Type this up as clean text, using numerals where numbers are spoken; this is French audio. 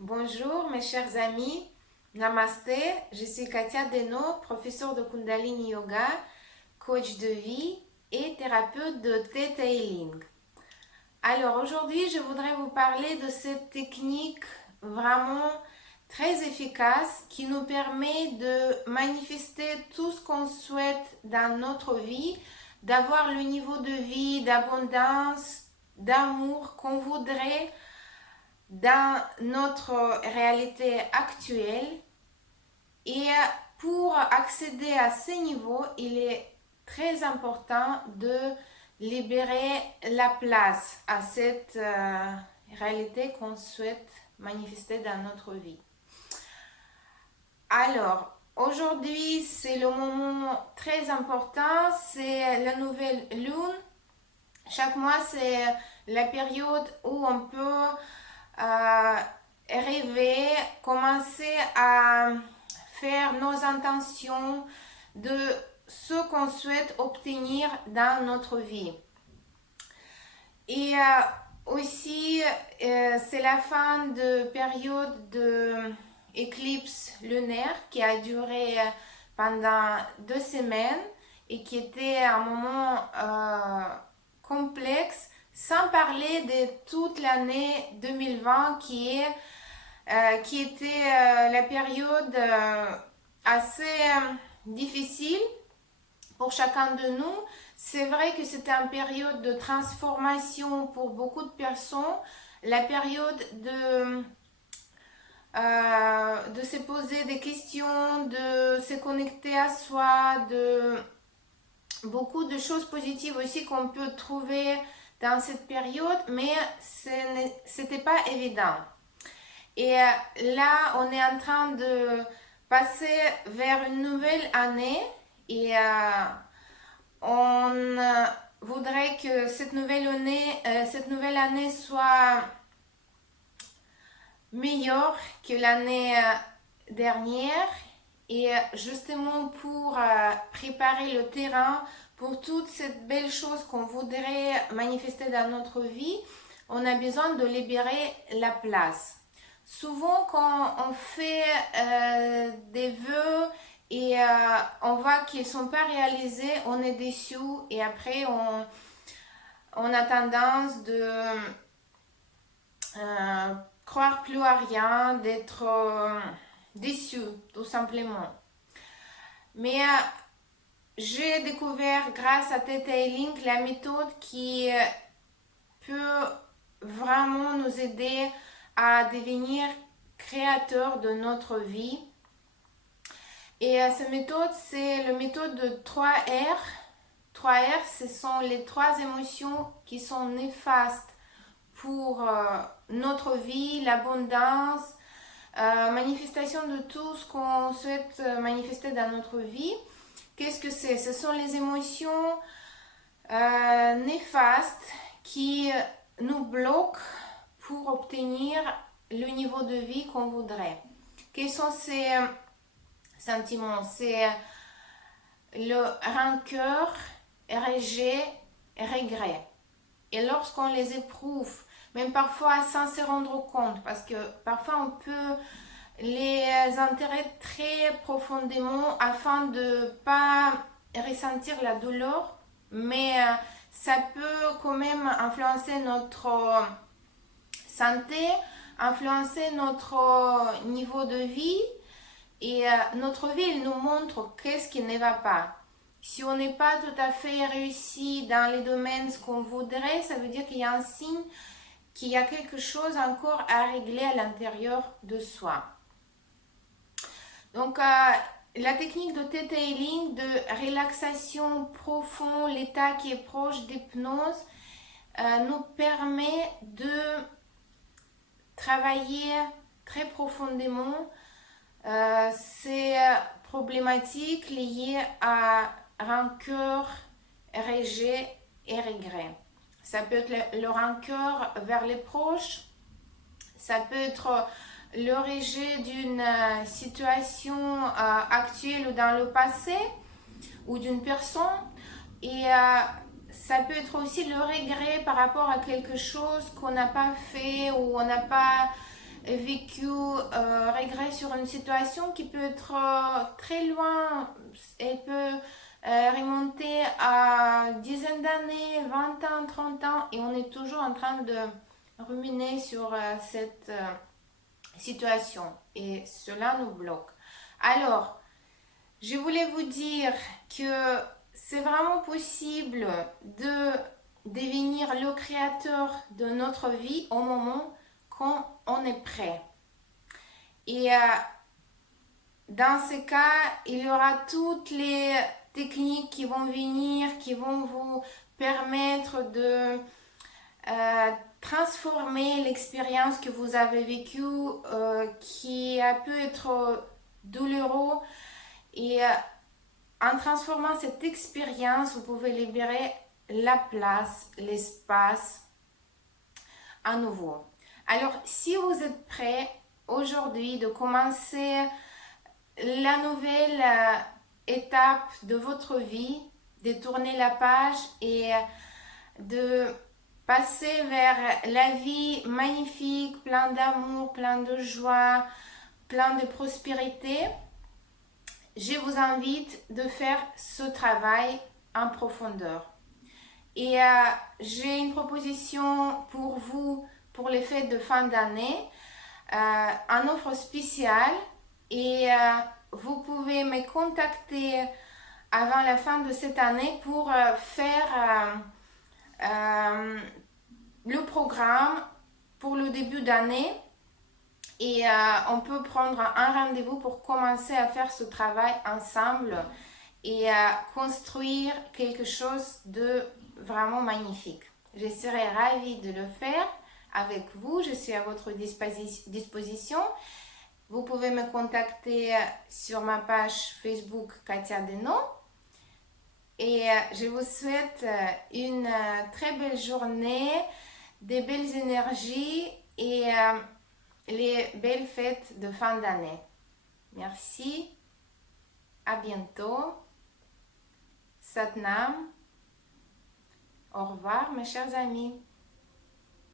Bonjour mes chers amis, Namasté, je suis Katia Deno, professeure de Kundalini Yoga, coach de vie et thérapeute de Theta Healing. Alors aujourd'hui, je voudrais vous parler de cette technique vraiment très efficace qui nous permet de manifester tout ce qu'on souhaite dans notre vie, d'avoir le niveau de vie, d'abondance, d'amour qu'on voudrait dans notre réalité actuelle. Et pour accéder à ces niveaux, il est très important de libérer la place à cette réalité qu'on souhaite manifester dans notre vie. Alors, aujourd'hui, c'est le moment très important, c'est la nouvelle lune. Chaque mois, c'est la période où on peut rêver, commencer à faire nos intentions de ce qu'on souhaite obtenir dans notre vie. Et aussi, c'est la fin de période de éclipse lunaire qui a duré pendant 2 semaines et qui était un moment complexe, sans parler de toute l'année 2020 qui était la période assez difficile pour chacun de nous. C'est vrai que c'était une période de transformation pour beaucoup de personnes, la période de se poser des questions, de se connecter à soi, de beaucoup de choses positives aussi qu'on peut trouver dans cette période, mais c'était pas évident. Et là, on est en train de passer vers une nouvelle année et on voudrait que cette nouvelle année soit meilleure que l'année dernière. Et justement pour préparer le terrain pour toutes ces belles choses qu'on voudrait manifester dans notre vie, on a besoin de libérer la place. Souvent quand on fait des vœux et on voit qu'ils ne sont pas réalisés, on est déçu et après on a tendance de croire plus à rien, d'être déçu tout simplement. Mais j'ai découvert grâce à Theta Healing la méthode qui peut vraiment nous aider à devenir créateur de notre vie. Et cette méthode, c'est la méthode de 3R. 3R, ce sont les 3 émotions qui sont néfastes pour notre vie, l'abondance, manifestation de tout ce qu'on souhaite manifester dans notre vie. Qu'est-ce que c'est? Ce sont les émotions néfastes qui nous bloquent pour obtenir le niveau de vie qu'on voudrait. Quels sont ces sentiments? C'est le rancœur, rejet, regret. Et lorsqu'on les éprouve, même parfois sans se rendre compte, parce que parfois on peut les enterrer très profondément afin de ne pas ressentir la douleur, mais ça peut quand même influencer notre santé, influencer notre niveau de vie et notre vie elle nous montre qu'est-ce qui ne va pas. Si on n'est pas tout à fait réussi dans les domaines qu'on voudrait, ça veut dire qu'il y a un signe qu'il y a quelque chose encore à régler à l'intérieur de soi. Donc, la technique de Theta Healing, de relaxation profonde, l'état qui est proche d'hypnose, nous permet de travailler très profondément ces problématiques liées à rancœur, rejet et regret. Ça peut être le rancœur vers les proches, ça peut être le rejet d'une situation actuelle ou dans le passé ou d'une personne et ça peut être aussi le regret par rapport à quelque chose qu'on n'a pas fait ou on n'a pas vécu regret sur une situation qui peut être très loin. Elle peut remonter à dizaines d'années, 20 ans, 30 ans, et on est toujours en train de ruminer sur cette situation. Et cela nous bloque. Alors, je voulais vous dire que c'est vraiment possible de devenir le créateur de notre vie au moment quand on est prêt. Et dans ce cas, il y aura toutes les techniques qui vont venir, qui vont vous permettre de transformer l'expérience que vous avez vécue, qui a pu être douloureux. Et en transformant cette expérience, vous pouvez libérer la place, l'espace à nouveau. Alors, si vous êtes prêt aujourd'hui de commencer la nouvelle étape de votre vie, de tourner la page et de passer vers la vie magnifique, plein d'amour, plein de joie, plein de prospérité, je vous invite de faire ce travail en profondeur. Et j'ai une proposition pour vous pour les fêtes de fin d'année, une offre spéciale, et vous pouvez me contacter avant la fin de cette année pour faire le programme pour le début d'année. Et on peut prendre un rendez-vous pour commencer à faire ce travail ensemble et construire quelque chose de vraiment magnifique. Je serai ravie de le faire avec vous. Je suis à votre disposition. Vous pouvez me contacter sur ma page Facebook Katia Deno. Et je vous souhaite une très belle journée, des belles énergies et les belles fêtes de fin d'année. Merci. À bientôt. Satnam. Au revoir mes chers amis.